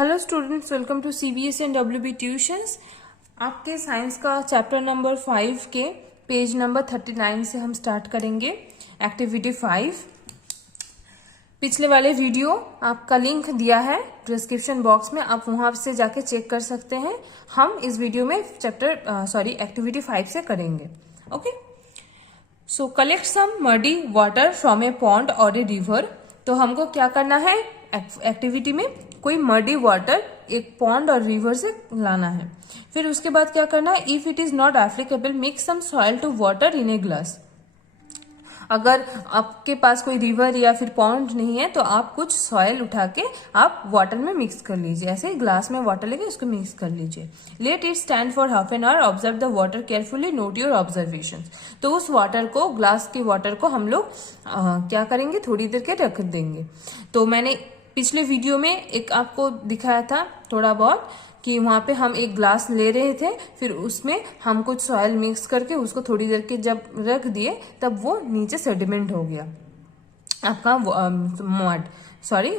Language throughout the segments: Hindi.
Hello students, welcome to CBSE and WB tuitions. आपके साइंस का चैप्टर नंबर 5 के पेज नंबर 39 से हम स्टार्ट करेंगे एक्टिविटी 5। पिछले वाले वीडियो आपका लिंक दिया है डिस्क्रिप्शन बॉक्स में, आप वहां से जाके चेक कर सकते हैं। हम इस वीडियो में एक्टिविटी 5 से करेंगे। Okay, so collect some muddy water from a pond और ए रिवर। तो हमको क्या करना है एक्टिविटी में, कोई मडी वाटर एक पॉन्ड और रिवर से लाना है। फिर उसके बाद क्या करना है, if it is not applicable mix some soil to water in a glass. अगर आपके पास कोई रिवर या फिर पॉन्ड नहीं है तो आप कुछ सॉइल उठा के आप वाटर में मिक्स कर लीजिए। ऐसे ग्लास में वाटर लेके उसको मिक्स कर लीजिए। Let it stand for half an hour, observe the water carefully, not your observation. तो उस वाटर को, ग्लास के वाटर को हम लोग क्या करेंगे, थोड़ी देर के रख देंगे। तो मैंने पिछले वीडियो में एक आपको दिखाया था थोड़ा बहुत कि वहां पे हम एक ग्लास ले रहे थे, फिर उसमें हम कुछ सॉइल मिक्स करके उसको थोड़ी देर के जब रख दिए तब वो नीचे सेडिमेंट हो गया आपका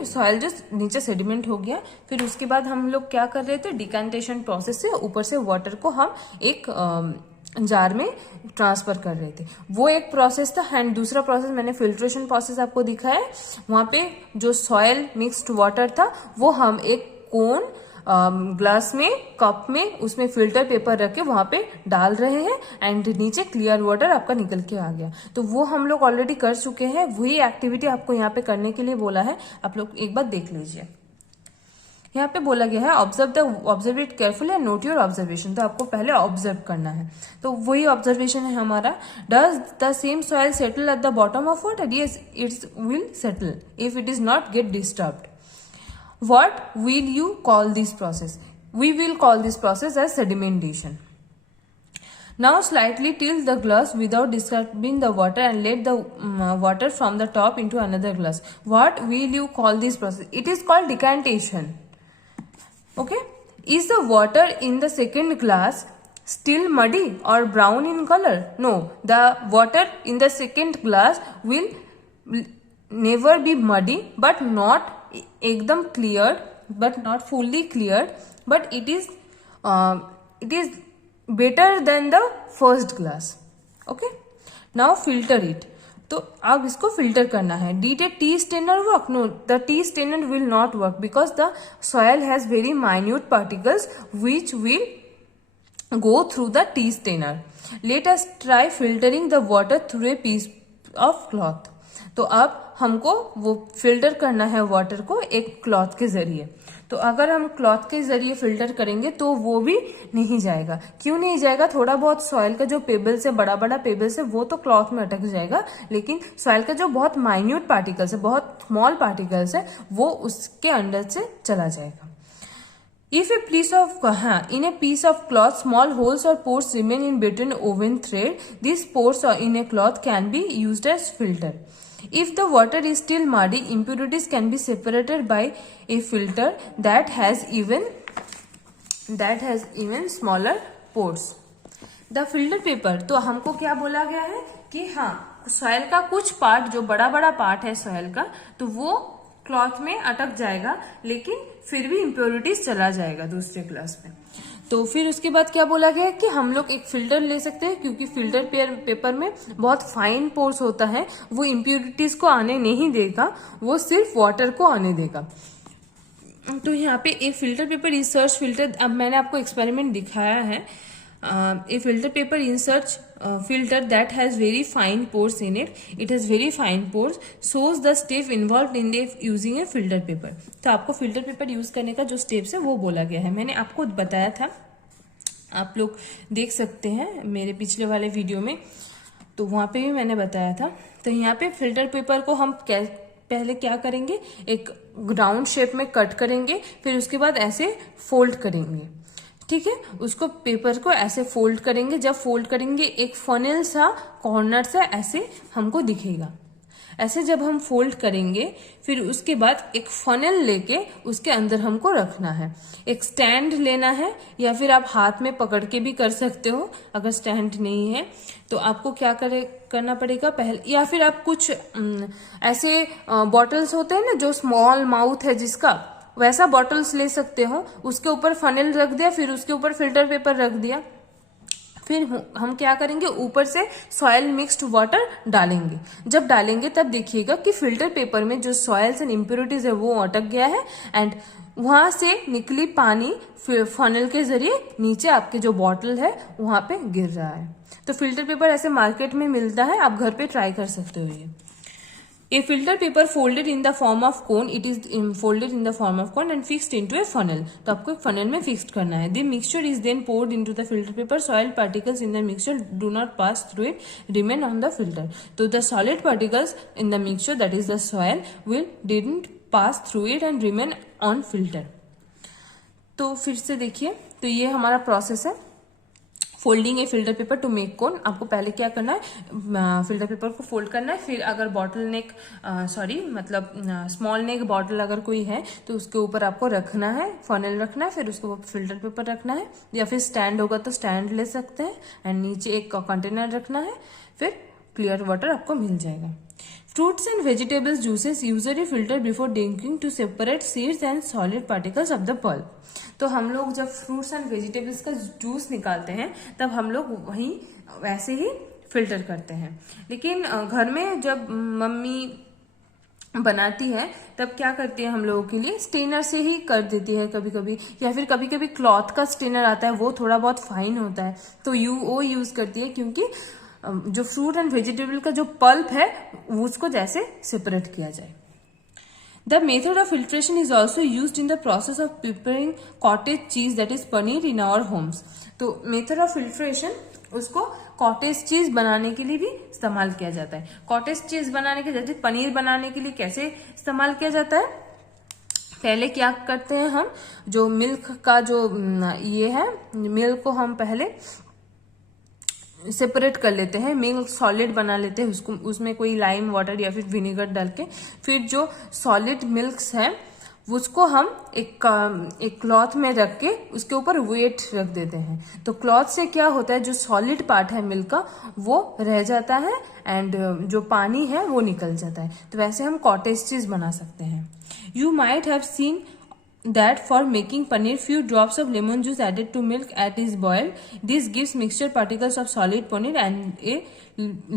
सॉइल जो नीचे सेडिमेंट हो गया। फिर उसके बाद हम लोग क्या कर रहे थे, डिकैंटेशन प्रोसेस से ऊपर से वाटर को हम एक जार में ट्रांसफर कर रहे थे। वो एक प्रोसेस था। एंड दूसरा प्रोसेस मैंने फिल्ट्रेशन प्रोसेस आपको दिखाया है। वहां पे जो सॉइल मिक्स्ड वाटर था वो हम एक कोन ग्लास में, कप में, उसमें फिल्टर पेपर रख के वहां पे डाल रहे हैं एंड नीचे क्लियर वाटर आपका निकल के आ गया। तो वो हम लोग ऑलरेडी कर चुके हैं। वही एक्टिविटी आपको यहाँ पे करने के लिए बोला है, आप लोग एक बार देख लीजिए। यहाँ पे बोला गया है observe it carefully and not your observation. तो आपको पहले ऑब्जर्व करना है। तो वही ऑब्जर्वेशन है हमारा। Does the same soil settle at the bottom of water? Yes, it's will settle if it is not gate disturbed. What will you call this process? We will call this process as sedimentation. Now slightly tilt the glass without disturbing the water and let the water from the top into another glass. What will you call this process? It is called decantation. Okay? Is the water in the second glass still muddy or brown in color? No. The water in the second glass will never be muddy, but not एकदम clear, but not fully clear, but it is better than the first glass. Okay, now filter it. तो अब इसको फिल्टर करना है। Did a tea strainer work? No, the tea strainer will not work because the soil has very minute particles which will go through the tea strainer. Let us try filtering the water through a piece of cloth. तो अब हमको वो फिल्टर करना है वाटर को एक क्लॉथ के जरिए। तो अगर हम क्लॉथ के जरिए फिल्टर करेंगे तो वो भी नहीं जाएगा। क्यों नहीं जाएगा? थोड़ा बहुत सॉइल का जो पेबल्स है, बड़ा बड़ा पेबल्स है, वो तो क्लॉथ में अटक जाएगा, लेकिन सॉइल का जो बहुत माइन्यूट पार्टिकल्स है, बहुत स्मॉल पार्टिकल्स है, वो उसके अंदर से चला जाएगा। If a piece of in a piece of cloth, small holes or pores remain in between woven thread. These pores in a cloth can be used as filter. If the water is still muddy, impurities can be separated by a filter that has even smaller pores. The filter paper, तो हमको क्या बोला गया है कि हाँ, सॉइल का कुछ पार्ट, जो बड़ा बड़ा पार्ट है सॉइल का, तो वो क्लॉथ में अटक जाएगा, लेकिन फिर भी इम्प्योरिटीज चला जाएगा दूसरे ग्लास में। तो फिर उसके बाद क्या बोला गया है कि हम लोग एक फिल्टर ले सकते हैं, क्योंकि फिल्टर पेपर में बहुत फाइन पोर्स होता है, वो इम्प्योरिटीज को आने नहीं देगा, वो सिर्फ वाटर को आने देगा। तो यहाँ पे एक फिल्टर पेपर रिसर्च फिल्टर, अब मैंने आपको एक्सपेरिमेंट दिखाया है। A filter paper inserts filter that has very fine pores in it. It has very fine pores. Shows the step involved in using a filter paper. तो आपको फिल्टर पेपर यूज करने का जो स्टेप्स है वो बोला गया है। मैंने आपको बताया था, आप लोग देख सकते हैं मेरे पिछले वाले वीडियो में, तो वहां पे भी मैंने बताया था। तो यहाँ पे फिल्टर पेपर को हम पहले क्या करेंगे, एक राउंड शेप में कट करेंगे, फिर उसके बाद ऐसे फोल्ड करेंगे। ठीक है, उसको पेपर को ऐसे फोल्ड करेंगे। जब फोल्ड करेंगे एक फनेल सा कॉर्नर से ऐसे हमको दिखेगा। ऐसे जब हम फोल्ड करेंगे, फिर उसके बाद एक फनेल लेके उसके अंदर हमको रखना है। एक स्टैंड लेना है, या फिर आप हाथ में पकड़ के भी कर सकते हो। अगर स्टैंड नहीं है तो आपको क्या करना पड़ेगा पहले, या फिर आप कुछ ऐसे बॉटल्स होते हैं ना जो स्मॉल माउथ है जिसका, वैसा बॉटल्स ले सकते हो, उसके ऊपर फनेल रख दिया, फिर उसके ऊपर फिल्टर पेपर रख दिया, फिर हम क्या करेंगे, ऊपर से सॉयल मिक्स्ड वाटर डालेंगे। जब डालेंगे तब देखिएगा कि फिल्टर पेपर में जो सॉयल्स एंड इम्प्योरिटीज है वो अटक गया है, एंड वहां से निकली पानी फनल के जरिए नीचे आपके जो बॉटल है वहां पे गिर रहा है। तो फिल्टर पेपर ऐसे मार्केट में मिलता है, आप घर पे ट्राई कर सकते हो ये। A filter paper folded in the form of cone, it is folded in the form of cone and fixed into a funnel. तो आपको एक funnel में fixed करना है। The mixture is then poured into the filter paper. Soil particles in the mixture do not pass through it, remain on the filter. तो the solid particles in the mixture, that is the soil, didn't pass through it and remain on filter. तो फिर से देखिए, तो ये हमारा प्रोसेस है फोल्डिंग ए फिल्टर पेपर टू मेक कोन। आपको पहले क्या करना है, फिल्टर पेपर को फोल्ड करना है, फिर अगर बॉटल नेक स्मॉल नेक बॉटल अगर कोई है तो उसके ऊपर आपको रखना है, फनल रखना है, फिर उसके ऊपर फिल्टर पेपर रखना है, या फिर स्टैंड होगा तो स्टैंड ले सकते हैं, एंड नीचे एक कंटेनर रखना है, फिर क्लियर वाटर आपको मिल जाएगा। Fruits and vegetables juices usually filter before drinking to separate seeds and solid particles of the pulp. तो हम लोग जब फ्रूट्स एंड वेजिटेबल्स का जूस निकालते हैं तब हम लोग वही वैसे ही फिल्टर करते हैं। लेकिन घर में जब मम्मी बनाती है तब क्या करती है, हम लोगों के लिए स्टेनर से ही कर देती है कभी कभी, या फिर कभी कभी क्लॉथ का स्टेनर आता है, वो थोड़ा बहुत फाइन होता है तो वो यूज करती है, क्योंकि जो फ्रूट एंड वेजिटेबल का जो पल्प है उसको जैसे सेपरेट किया जाए। The method of filtration is also use in the process of preparing cottage cheese, that is paneer in our homes. तो मेथड ऑफ फिल्ट्रेशन उसको कॉटेज चीज बनाने के लिए भी इस्तेमाल किया जाता है। कॉटेज चीज बनाने के, जैसे पनीर बनाने के लिए कैसे इस्तेमाल किया जाता है, पहले क्या करते हैं हम, जो मिल्क का जो ये है, मिल्क को हम पहले सेपरेट कर लेते हैं, मिल्क सॉलिड बना लेते हैं, उसको उसमें कोई लाइम वाटर या फिर विनेगर डाल के, फिर जो सॉलिड मिल्क्स है उसको हम एक क्लॉथ में रख के उसके ऊपर वेट रख देते हैं। तो क्लॉथ से क्या होता है, जो सॉलिड पार्ट है मिल्क का वो रह जाता है, एंड जो पानी है वो निकल जाता है। तो वैसे हम कॉटेज चीज बना सकते हैं। You might have seen that for making paneer few drops of lemon juice added to milk at is boiled. This gives mixture particles of solid paneer and a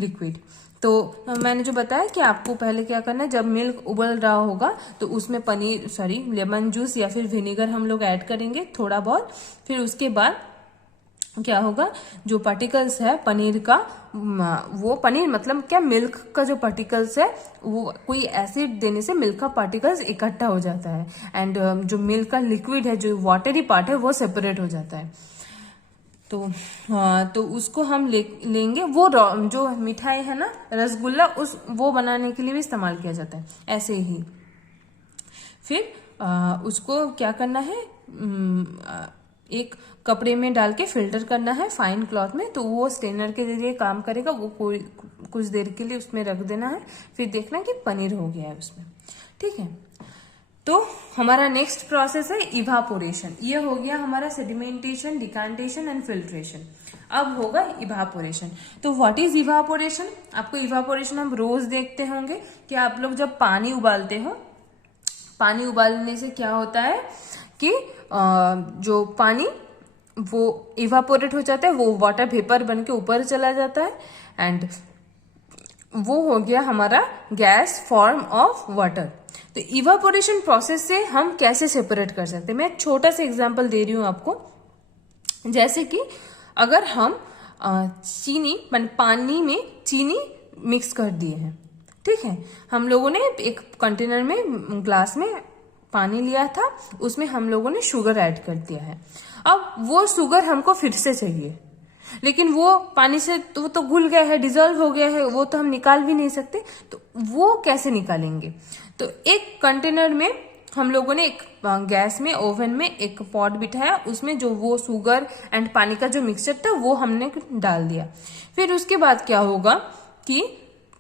liquid. तो मैंने जो बताया कि आपको पहले क्या करना है, जब मिल्क उबल रहा होगा तो उसमें लेमन जूस या फिर विनेगर हम लोग ऐड करेंगे थोड़ा बहुत, फिर उसके बाद क्या होगा, जो पार्टिकल्स है पनीर का, वो पनीर मतलब क्या, मिल्क का जो पार्टिकल्स है वो कोई एसिड देने से मिल्क का पार्टिकल्स इकट्ठा हो जाता है, एंड जो मिल्क का लिक्विड है, जो वाटरी पार्ट है वो सेपरेट हो जाता है। तो उसको हम लेंगे, वो जो मिठाई है ना रसगुल्ला, वो बनाने के लिए भी इस्तेमाल किया जाता है ऐसे ही। फिर उसको क्या करना है, एक कपड़े में डाल के फिल्टर करना है फाइन क्लॉथ में, तो वो स्टेनर के जरिए काम करेगा, वो कुछ देर के लिए उसमें रख देना है, फिर देखना कि पनीर हो गया है उसमें। ठीक है, तो हमारा नेक्स्ट प्रोसेस है इवापोरेशन। ये हो गया हमारा सेडिमेंटेशन, डिकांटेशन एंड फिल्ट्रेशन। अब होगा इवापोरेशन। तो व्हाट इज इवापोरेशन? आपको इवापोरेशन हम रोज देखते होंगे कि आप लोग जब पानी उबालते हो, पानी उबालने से क्या होता है कि जो पानी वो इवापोरेट हो जाता है, वो वाटर वेपर बन के ऊपर चला जाता है, एंड वो हो गया हमारा गैस फॉर्म ऑफ वाटर। तो इवापोरेशन प्रोसेस से हम कैसे सेपरेट कर सकते हैं, मैं एक छोटा सा एग्जांपल दे रही हूं आपको। जैसे कि अगर हम पानी में चीनी मिक्स कर दिए हैं, ठीक है, हम लोगों ने एक कंटेनर में, ग्लास में पानी लिया था, उसमें हम लोगों ने शुगर ऐड कर दिया है। अब वो शुगर हमको फिर से चाहिए, लेकिन वो पानी से तो घुल गया है, डिजोल्व हो गया है, वो तो हम निकाल भी नहीं सकते। तो वो कैसे निकालेंगे? तो एक कंटेनर में हम लोगों ने एक गैस में, ओवन में एक पॉट बिठाया, उसमें जो वो शुगर एंड पानी का जो मिक्सचर था वो हमने डाल दिया। फिर उसके बाद क्या होगा कि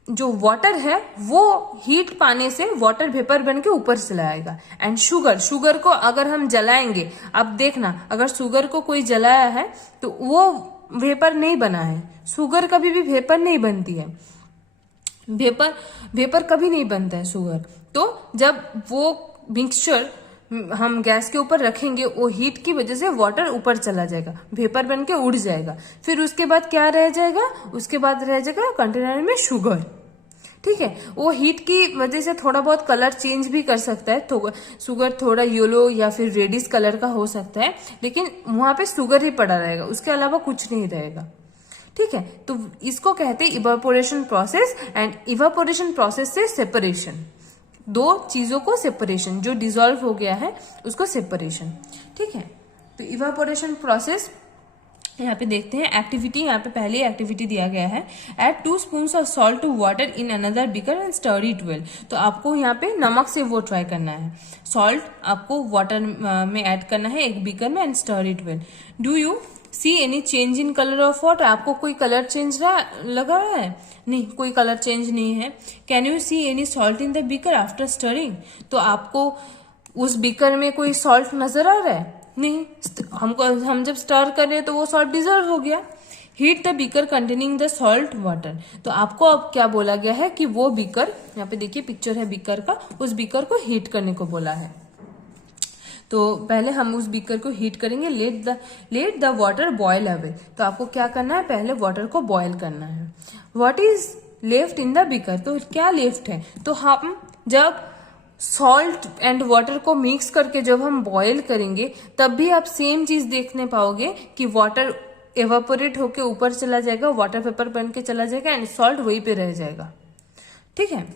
जो वाटर है वो हीट पाने से वाटर वेपर बन के ऊपर चला आएगा, एंड शुगर को अगर हम जलाएंगे, अब देखना अगर शुगर को कोई जलाया है तो वो वेपर नहीं बना है, शुगर कभी भी वेपर नहीं बनती है, वेपर कभी नहीं बनता है शुगर। तो जब वो मिक्सचर हम गैस के ऊपर रखेंगे, वो हीट की वजह से वाटर ऊपर चला जाएगा, वेपर बन के उड़ जाएगा। फिर उसके बाद क्या रह जाएगा, उसके बाद रह जाएगा कंटेनर में शुगर। ठीक है, वो हीट की वजह से थोड़ा बहुत कलर चेंज भी कर सकता है, तो शुगर थोड़ा येलो या फिर रेडिश कलर का हो सकता है, लेकिन वहां पे शुगर ही पड़ा रहेगा, उसके अलावा कुछ नहीं रहेगा। ठीक है, तो इसको कहते हैं evaporation process. And evaporation process से सेपरेशन, दो चीजों को सेपरेशन, जो डिसॉल्व हो गया है उसको सेपरेशन। ठीक है, तो इवापोरेशन प्रोसेस यहाँ पे देखते हैं एक्टिविटी। यहाँ पे पहले एक्टिविटी दिया गया है, add 2 spoons of salt to water in another beaker and stir it well. तो आपको यहाँ पे नमक से वो ट्राई करना है, सॉल्ट आपको वाटर में ऐड करना है एक बीकर में and stir it well. Do you see any change in colour of water? आपको कोई कलर चेंज लगा रहा है? नहीं, कोई कलर चेंज नहीं है। Can you see any salt in the beaker after stirring? तो आपको उस बीकर में कोई सॉल्ट नजर आ रहा है? नहीं, हम जब स्टर कर रहे हैं तो वो सॉल्ट डिजॉल्व हो गया। Heat the beaker containing the salt water. तो आपको अब क्या बोला गया है कि वो बीकर, यहाँ पे देखिए पिक्चर है बीकर का, उस बीकर को हीट करने को बोला है। तो पहले हम उस बीकर को हीट करेंगे। Let the water boil away. तो आपको क्या करना है, पहले वाटर को बॉयल करना है। What is left in the beaker? तो क्या लेफ्ट है, तो हम जब सॉल्ट एंड वाटर को मिक्स करके जब हम बॉयल करेंगे तब भी आप सेम चीज देखने पाओगे कि वाटर एवापोरेट होके ऊपर चला जाएगा, वाटर पेपर बन के चला जाएगा एंड सॉल्ट वहीं पे रह जाएगा। ठीक है,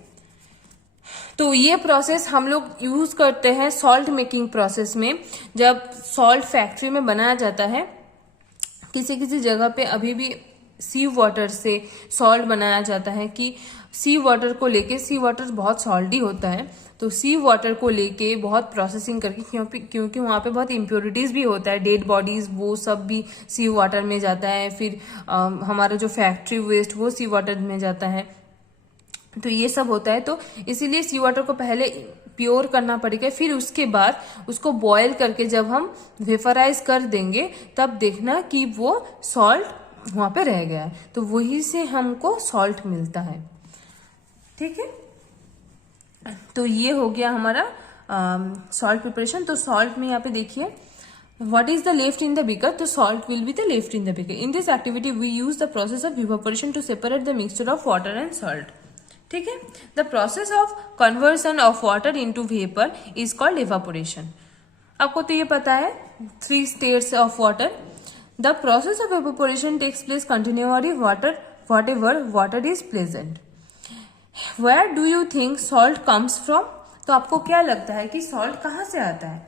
तो ये प्रोसेस हम लोग यूज करते हैं सॉल्ट मेकिंग प्रोसेस में। जब सॉल्ट फैक्ट्री में बनाया जाता है, किसी किसी जगह पे अभी भी सी वाटर से सॉल्ट बनाया जाता है, कि सी वाटर को लेके, सी वाटर बहुत सॉल्टी होता है, तो सी वाटर को लेके बहुत प्रोसेसिंग करके, क्योंकि वहाँ पे बहुत इम्प्योरिटीज भी होता है, डेड बॉडीज वो सब भी सी वाटर में जाता है। फिर हमारा जो फैक्ट्री वेस्ट वो सी वाटर में जाता है, तो ये सब होता है। तो इसीलिए सी वाटर को पहले प्योर करना पड़ेगा, फिर उसके बाद उसको बॉयल करके जब हम वेपराइज कर देंगे तब देखना कि वो सॉल्ट वहां पे रह गया है, तो वही से हमको सॉल्ट मिलता है। ठीक है, तो ये हो गया हमारा सॉल्ट प्रिपरेशन। तो सॉल्ट में यहाँ पे देखिए, what is the left in the beaker? तो salt will be the left in the beaker. In this activity we use the process of evaporation to separate the mixture of water and salt. ठीक है, the process of conversion of water into vapor is called evaporation. आपको तो ये पता है 3 states of water. The process of evaporation takes place continually whatever water is present. Where do you think salt comes from? तो आपको क्या लगता है कि सॉल्ट कहाँ से आता है?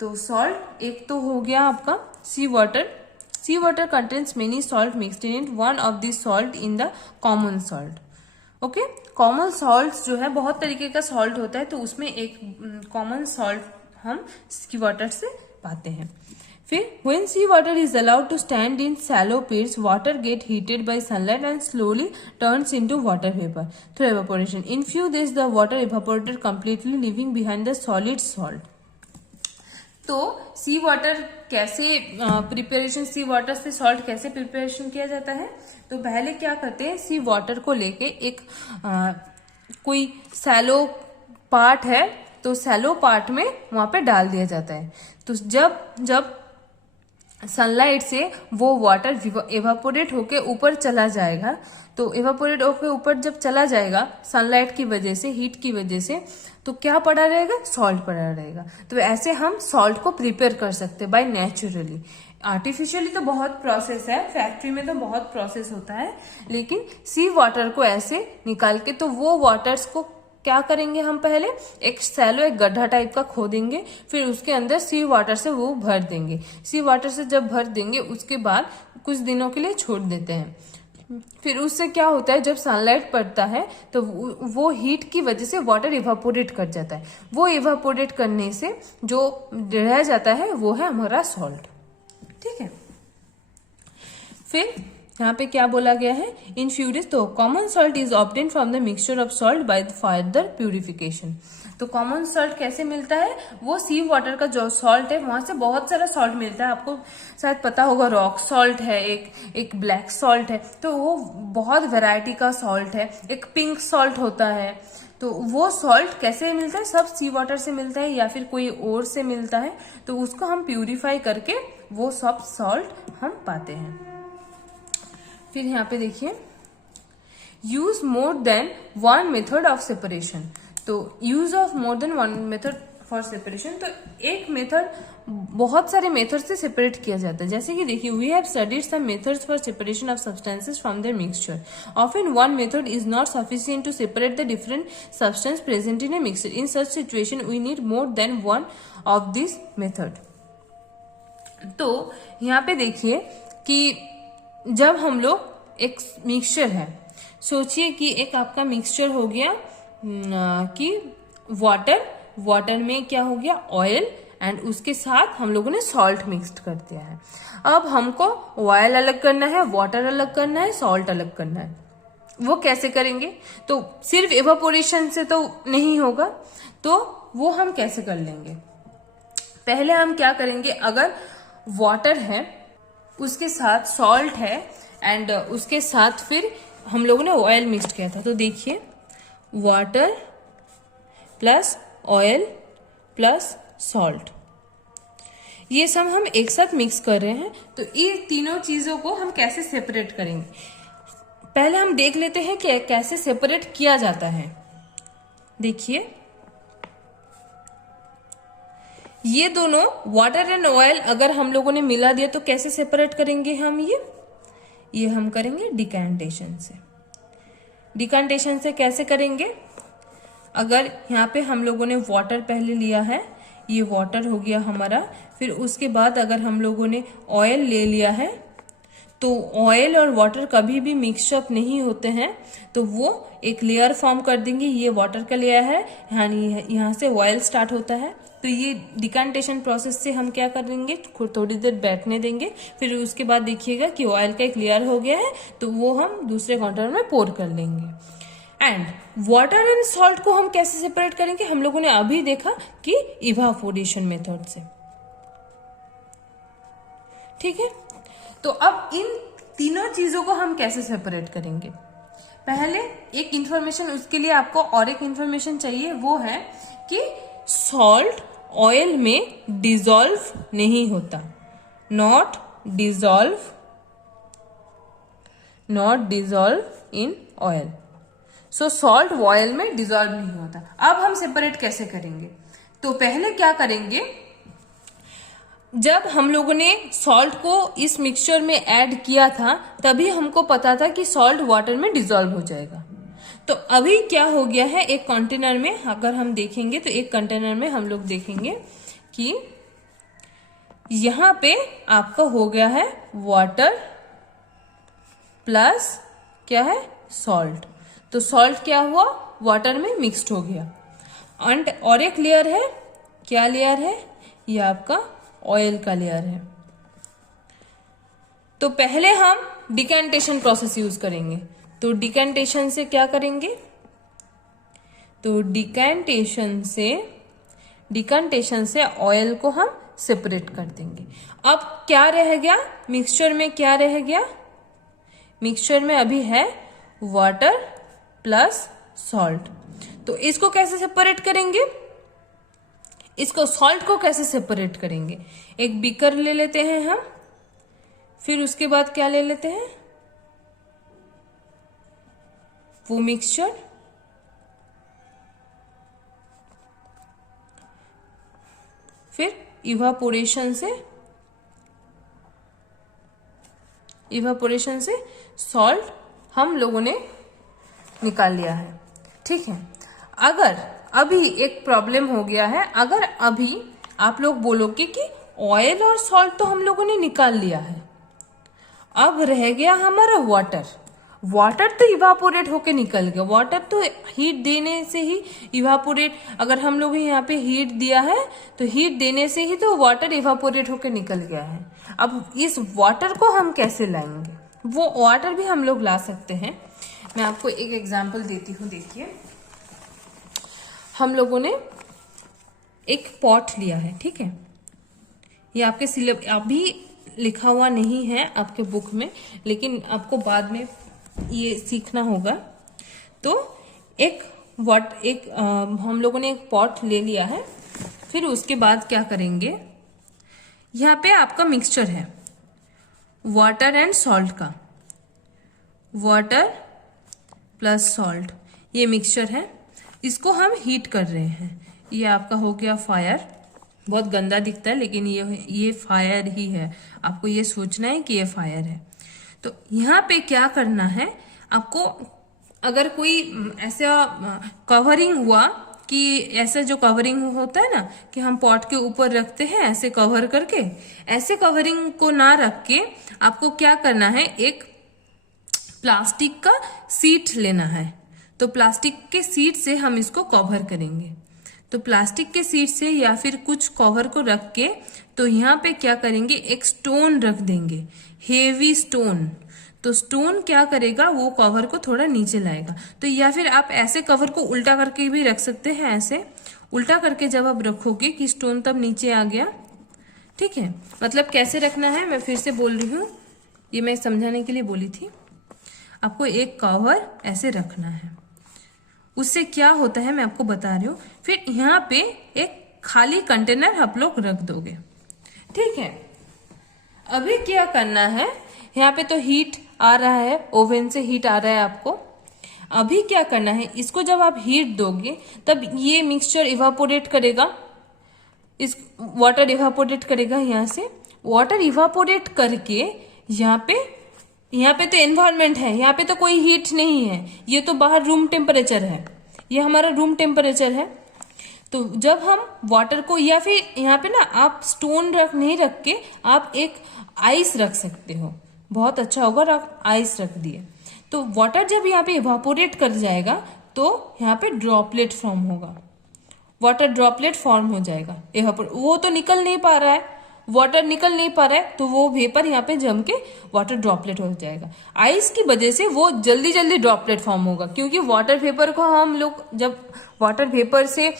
तो सॉल्ट एक तो हो गया आपका sea water. Sea water contains many salt mixed in it, one of the salt in the common salt. Okay, common salt जो है बहुत तरीके का सॉल्ट होता है, तो उसमें एक कॉमन सॉल्ट हम सी वाटर से पाते हैं। फिर when sea water is allowed to stand in shallow pits, water get heated by sunlight and slowly turns into water vapor through evaporation. In few days the water evaporated completely, leaving behind the solid salt. तो सी वाटर कैसे प्रिपरेशन, सी वाटर से सॉल्ट कैसे प्रिपरेशन किया जाता है? तो पहले क्या करते हैं, सी वाटर को लेके एक कोई सैलो पार्ट है, तो सैलो पार्ट में वहां पे डाल दिया जाता है। तो जब सनलाइट से वो वाटर एवापोरेट होके ऊपर चला जाएगा, तो एवापोरेट होके ऊपर जब चला जाएगा सनलाइट की वजह से, हीट की वजह से, तो क्या पड़ा रहेगा, सॉल्ट पड़ा रहेगा। तो ऐसे हम सॉल्ट को प्रिपेयर कर सकते हैं बाय नेचुरली। आर्टिफिशियली तो बहुत प्रोसेस है, फैक्ट्री में तो बहुत प्रोसेस होता है, लेकिन सी वाटर को ऐसे निकाल के, तो वो वाटर्स को क्या करेंगे, हम पहले एक सैलो, एक गड्ढा टाइप का खोदेंगे, फिर उसके अंदर सी वाटर से वो भर देंगे। सी वाटर से जब भर देंगे उसके बाद कुछ दिनों के लिए छोड़ देते हैं। फिर उससे क्या होता है, जब सनलाइट पड़ता है तो वो हीट की वजह से वाटर इवापोरेट कर जाता है। वो इवापोरेट करने से जो रह जाता है वो है हमारा सॉल्ट। ठीक है, फिर यहाँ पे क्या बोला गया है, इन फ्यू डेज, तो common salt is obtain from the mixture of salt by further purification. तो कॉमन सॉल्ट कैसे मिलता है, वो सी वाटर का जो सॉल्ट है वहां से बहुत सारा सॉल्ट मिलता है। आपको शायद पता होगा, रॉक सॉल्ट है, एक ब्लैक सॉल्ट है, तो वो बहुत वैरायटी का सॉल्ट है। एक पिंक सॉल्ट होता है, तो वो सॉल्ट कैसे मिलता है, सब सी वाटर से मिलता है या फिर कोई और से मिलता है, तो उसको हम प्यूरिफाई करके वो सब सॉल्ट हम पाते हैं। फिर यहाँ पे देखिए, use more than one method of separation. तो use of more than one method for separation, तो एक मेथड बहुत सारे मेथड से सेपरेट किया जाता है। जैसे कि देखिए, we have studied some methods for separation of substances from their mixture. Often one method is not sufficient to separate the different substance present in a mixture. In such situation we need more than one of this method. तो यहाँ पे देखिए कि जब हम लोग एक मिक्सचर है, सोचिए कि एक आपका मिक्सचर हो गया कि वाटर में क्या हो गया, ऑयल, एंड उसके साथ हम लोगों ने सॉल्ट मिक्स्ड कर दिया है। अब हमको ऑयल अलग करना है, वाटर अलग करना है, सॉल्ट अलग करना है। वो कैसे करेंगे? तो सिर्फ एवापोरेशन से तो नहीं होगा, तो वो हम कैसे कर लेंगे? पहले हम क्या करेंगे, अगर वाटर है उसके साथ सॉल्ट है एंड उसके साथ फिर हम लोगों ने ऑयल मिक्स किया था, तो देखिए water plus oil plus salt, ये सब हम एक साथ मिक्स कर रहे हैं। तो ये तीनों चीजों को हम कैसे सेपरेट करेंगे, पहले हम देख लेते हैं कि कैसे सेपरेट किया जाता है। देखिए, ये दोनों वाटर एंड ऑयल अगर हम लोगों ने मिला दिया तो कैसे सेपरेट करेंगे हम? ये हम करेंगे डिकैंटेशन से। डिकैंटेशन से कैसे करेंगे? अगर यहाँ पे हम लोगों ने वाटर पहले लिया है, ये वाटर हो गया हमारा, फिर उसके बाद अगर हम लोगों ने ऑयल ले लिया है, तो ऑयल और वाटर कभी भी मिक्सअप नहीं होते हैं, तो वो एक लेयर फॉर्म कर देंगे। ये वाटर का लेयर है, यहाँ से ऑयल स्टार्ट होता है। तो ये डिकैंटेशन प्रोसेस से हम क्या करेंगे, थोड़ी देर बैठने देंगे, फिर उसके बाद देखिएगा कि ऑयल का एक लेयर हो गया है, तो वो हम दूसरे कंटेनर में पोर कर लेंगे। एंड वाटर एंड सॉल्ट को हम कैसे सेपरेट करेंगे? हम लोगों ने अभी देखा कि इवापोरेशन मेथड से, ठीक है। तो अब इन तीनों चीजों को हम कैसे सेपरेट करेंगे? पहले एक इंफॉर्मेशन, उसके लिए आपको और एक इंफॉर्मेशन चाहिए, वो है कि सॉल्ट ऑयल में डिसॉल्व नहीं होता, not dissolve in oil. So salt oil में डिसॉल्व नहीं होता। अब हम सेपरेट कैसे करेंगे? तो पहले क्या करेंगे, जब हम लोगों ने सॉल्ट को इस मिक्सचर में ऐड किया था, तभी हमको पता था कि सॉल्ट वाटर में डिसॉल्व हो जाएगा। तो अभी क्या हो गया है, एक कंटेनर में अगर हम देखेंगे, तो एक कंटेनर में हम लोग देखेंगे कि यहां पे आपका हो गया है वाटर प्लस क्या है, सॉल्ट। तो सॉल्ट क्या हुआ, वाटर में मिक्स्ड हो गया। एंड और एक लेयर है, क्या लेयर है, ये आपका ऑयल का लेयर है। तो पहले हम डिकैंटेशन प्रोसेस यूज करेंगे। तो डिकैंटेशन से क्या करेंगे, तो डिकैंटेशन से ऑयल को हम सेपरेट कर देंगे। अब क्या रह गया मिक्सचर में, क्या रह गया मिक्सचर में? अभी है वाटर प्लस सॉल्ट। तो इसको कैसे सेपरेट करेंगे, इसको सॉल्ट को कैसे सेपरेट करेंगे? एक बीकर ले लेते हैं हम, फिर उसके बाद क्या ले लेते हैं, वो मिक्सचर, फिर इवापोरेशन से सॉल्ट हम लोगों ने निकाल लिया है, ठीक है। अगर अभी एक प्रॉब्लम हो गया है, अगर अभी आप लोग बोलोगे कि ऑयल और सॉल्ट तो हम लोगों ने निकाल लिया है, अब रह गया हमारा वाटर तो इवापोरेट होके निकल गया। वाटर तो हीट देने से ही इवापोरेट, अगर हम लोग यहाँ पे हीट दिया है तो हीट देने से ही तो वाटर इवापोरेट होके निकल गया है। अब इस वाटर को हम कैसे लाएंगे? वो वाटर भी हम लोग ला सकते हैं। मैं आपको एक एग्जांपल देती हूँ। देखिए, हम लोगों ने एक पॉट लिया है, ठीक है। ये आपके सिलेबस अभी लिखा हुआ नहीं है आपके बुक में, लेकिन आपको बाद में ये सीखना होगा। तो एक हम लोगों ने एक पॉट ले लिया है। फिर उसके बाद क्या करेंगे, यहाँ पे आपका मिक्सचर है वाटर एंड सॉल्ट का, वाटर प्लस सॉल्ट, ये मिक्सचर है, इसको हम हीट कर रहे हैं। ये आपका हो गया फायर, बहुत गंदा दिखता है लेकिन ये फायर ही है, आपको ये सोचना है कि ये फायर है। तो यहाँ पे क्या करना है आपको, अगर कोई ऐसा कवरिंग हुआ कि ऐसा जो कवरिंग होता है ना कि हम पॉट के ऊपर रखते हैं ऐसे कवर करके, ऐसे कवरिंग को ना रख के आपको क्या करना है, एक प्लास्टिक का सीट लेना है। तो प्लास्टिक के सीट से हम इसको कवर करेंगे। तो प्लास्टिक के सीट से या फिर कुछ कवर को रख के तो यहाँ पे क्या करेंगे, एक स्टोन रख देंगे, हेवी स्टोन। तो स्टोन क्या करेगा, वो कवर को थोड़ा नीचे लाएगा। तो या फिर आप ऐसे कवर को उल्टा करके भी रख सकते हैं, ऐसे उल्टा करके जब आप रखोगे कि स्टोन तब नीचे आ गया। ठीक है, मतलब कैसे रखना है मैं फिर से बोल रही हूँ, ये मैं समझाने के लिए बोली थी। आपको एक कवर ऐसे रखना है, उससे क्या होता है मैं आपको बता रही हूँ। फिर यहाँ पे एक खाली कंटेनर आप लोग रख दोगे। ठीक है, अभी क्या करना है, यहाँ पे तो हीट आ रहा है, ओवन से हीट आ रहा है आपको। अभी क्या करना है, इसको जब आप हीट दोगे तब ये मिक्सचर इवापोरेट करेगा, इस वाटर इवापोरेट करेगा। यहाँ से वाटर इवापोरेट करके यहाँ पे तो एनवायरनमेंट है, यहाँ पे तो कोई हीट नहीं है, ये तो बाहर रूम टेम्परेचर है, ये हमारा रूम टेम्परेचर है। तो जब हम वाटर को, या फिर यहाँ पे ना आप स्टोन नहीं रख के आप एक आइस रख सकते हो, बहुत अच्छा होगा, आप आइस रख दिए। तो वाटर जब यहाँ पे इवापोरेट कर जाएगा तो यहाँ पे ड्रॉपलेट फॉर्म होगा, वाटर ड्रॉपलेट फॉर्म हो जाएगा। वो तो निकल नहीं पा रहा है, वाटर निकल नहीं पा रहा है, तो वो वेपर यहाँ पे जम के वाटर ड्रॉपलेट हो जाएगा। आइस की वजह से वो जल्दी जल्दी ड्रॉपलेट फॉर्म होगा, क्योंकि वाटर वेपर को हम लोग जब वाटर वेपर से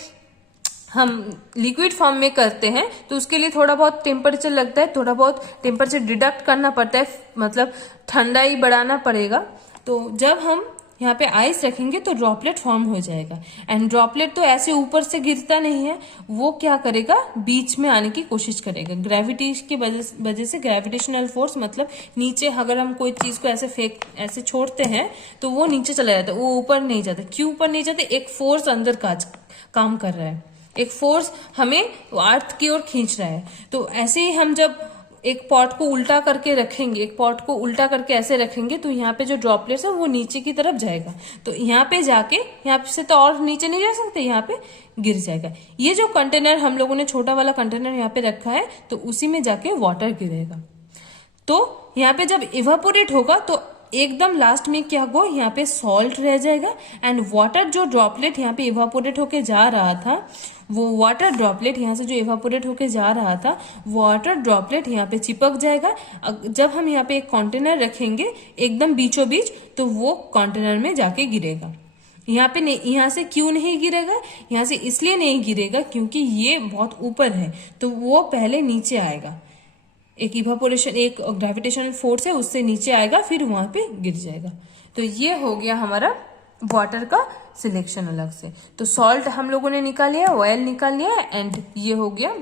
हम लिक्विड फॉर्म में करते हैं तो उसके लिए थोड़ा बहुत टेम्परेचर लगता है, थोड़ा बहुत टेम्परेचर डिडक्ट करना पड़ता है, मतलब ठंडाई बढ़ाना पड़ेगा। तो जब हम यहाँ पे आइस रखेंगे तो ड्रॉपलेट फॉर्म हो जाएगा। एंड ड्रॉपलेट तो ऐसे ऊपर से गिरता नहीं है, वो क्या करेगा, बीच में आने की कोशिश करेगा। ग्रेविटी की वजह से, ग्रेविटेशनल फोर्स मतलब नीचे अगर हम कोई चीज को ऐसे छोड़ते हैं तो वो नीचे चला जाता है, वो ऊपर नहीं जाता। क्यों ऊपर नहीं जाते, एक फोर्स अंदर काम कर रहा है, एक फोर्स हमें अर्थ की ओर खींच रहा है। तो ऐसे ही हम जब एक पॉट को उल्टा करके रखेंगे, एक पॉट को उल्टा करके ऐसे रखेंगे तो यहाँ पे जो ड्रॉपलेट्स है वो नीचे की तरफ जाएगा। तो यहाँ पे जाके, यहाँ से तो और नीचे नहीं जा सकते, यहाँ पे गिर जाएगा। ये जो कंटेनर हम लोगों ने छोटा वाला कंटेनर यहाँ पे रखा है तो उसी में जाके वाटर गिरेगा। तो यहाँ पे जब इवापोरेट होगा तो एकदम लास्ट में क्या होगा, यहाँ पे सॉल्ट रह जाएगा। एंड वाटर जो ड्रॉपलेट यहाँ पे इवापोरेट होके जा रहा था, वो वाटर ड्रॉपलेट यहाँ से जो इवापोरेट होके जा रहा था, वाटर ड्रॉपलेट यहाँ पे चिपक जाएगा। जब हम यहाँ पे एक कंटेनर रखेंगे एकदम बीचों बीच, तो वो कंटेनर में जाके गिरेगा। यहाँ पे नहीं, यहाँ से क्यों नहीं गिरेगा, यहाँ से इसलिए नहीं गिरेगा क्योंकि ये बहुत ऊपर है, तो वो पहले नीचे आएगा। एक इवापोरेशन, एक ग्रेविटेशनल फोर्स है, उससे नीचे आएगा, फिर वहां पे गिर जाएगा। तो ये हो गया हमारा वाटर का सिलेक्शन अलग से। तो सॉल्ट हम लोगों ने निकाल लिया, ऑयल निकाल लिया, एंड ये हो गया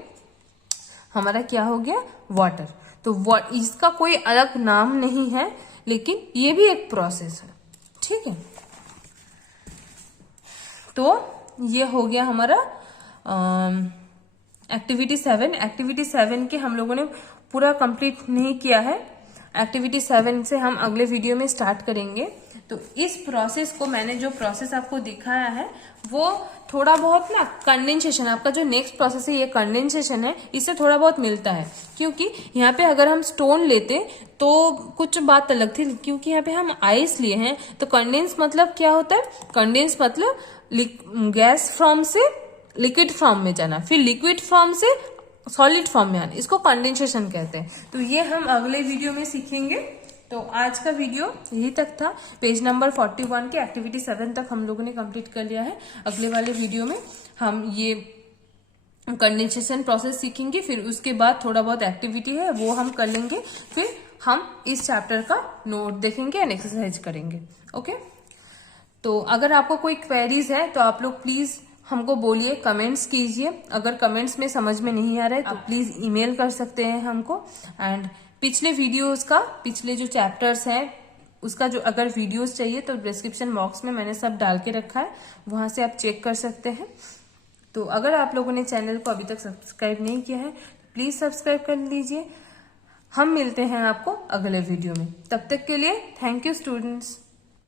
हमारा, क्या हो गया, वाटर। तो इसका कोई अलग नाम नहीं है, लेकिन ये भी एक प्रोसेस है। ठीक है, तो ये हो गया हमारा एक्टिविटी 7। एक्टिविटी 7 के हम लोगों ने पूरा कंप्लीट नहीं किया है। एक्टिविटी 7 से हम अगले वीडियो में स्टार्ट करेंगे। तो इस प्रोसेस को, मैंने जो प्रोसेस आपको दिखाया है वो थोड़ा बहुत ना कंडेंसेशन, आपका जो नेक्स्ट प्रोसेस है ये कंडेंसेशन है, इससे थोड़ा बहुत मिलता है। क्योंकि यहाँ पे अगर हम स्टोन लेते तो कुछ बात अलग थी, क्योंकि यहाँ पे हम आइस लिए हैं। तो कंडेंस मतलब क्या होता है, कंडेंस मतलब गैस फॉर्म से लिक्विड फॉर्म में जाना, फिर लिक्विड फॉर्म से सॉलिड फॉर्म में आना, इसको कंडेंसेशन कहते हैं। तो ये हम अगले वीडियो में सीखेंगे। तो आज का वीडियो यही तक था। पेज नंबर 41 के एक्टिविटी 7 तक हम लोगों ने कंप्लीट कर लिया है। अगले वाले वीडियो में हम ये कंडेंसेशन प्रोसेस सीखेंगे, फिर उसके बाद थोड़ा बहुत एक्टिविटी है वो हम कर लेंगे, फिर हम इस चैप्टर का नोट देखेंगे एंड एक्सरसाइज करेंगे। ओके, तो अगर आपको कोई क्वेरीज है तो आप लोग प्लीज हमको बोलिए, कमेंट्स कीजिए। अगर कमेंट्स में समझ में नहीं आ रहा है तो प्लीज ईमेल कर सकते हैं हमको। एंड पिछले वीडियोस का, पिछले जो चैप्टर्स हैं उसका जो अगर वीडियोस चाहिए तो डिस्क्रिप्शन बॉक्स में मैंने सब डाल के रखा है, वहां से आप चेक कर सकते हैं। तो अगर आप लोगों ने चैनल को अभी तक सब्सक्राइब नहीं किया है तो प्लीज सब्सक्राइब कर लीजिए। हम मिलते हैं आपको अगले वीडियो में, तब तक के लिए थैंक यू स्टूडेंट्स।